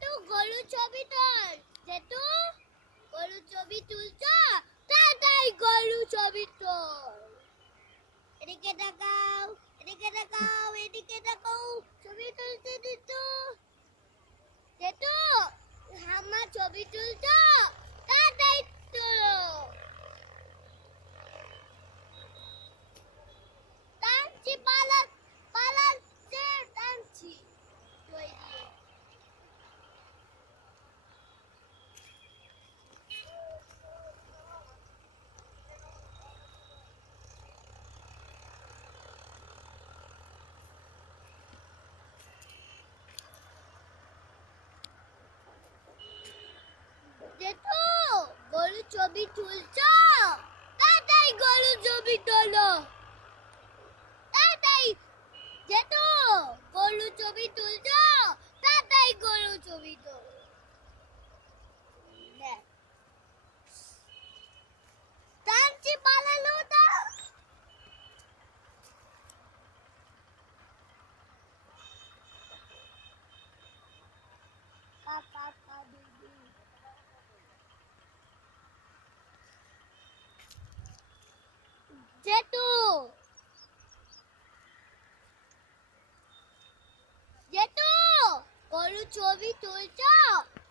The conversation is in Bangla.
জেঠু গরু ছবি তোল। জেঠু গরু ছবি তুলছো? তাড়াতাড়ি গরু ছবি তোল। এদিকে তাকাও, এদিকে তাকাও, এদিকে তাকাও। ছবি তুলতে দিতো। জেঠু আমার ছবি তুলছো? তাড়াতাড়ি তোলো। টানছি পালাচ্ছে টানছি। দই দিয়ে। জেঠু গরু ছবি তুলছো? তাড়াতাড়ি গরু ছবি তোলো। তাড়াতাড়ি জেঠু গরু ছবি তুলছো? তাড়াতাড়ি গরু ছবি তোলো। দেখ টানছি পালালো না। কাকা দিদি জেঠু জেঠু গরু ছবি তুলছো?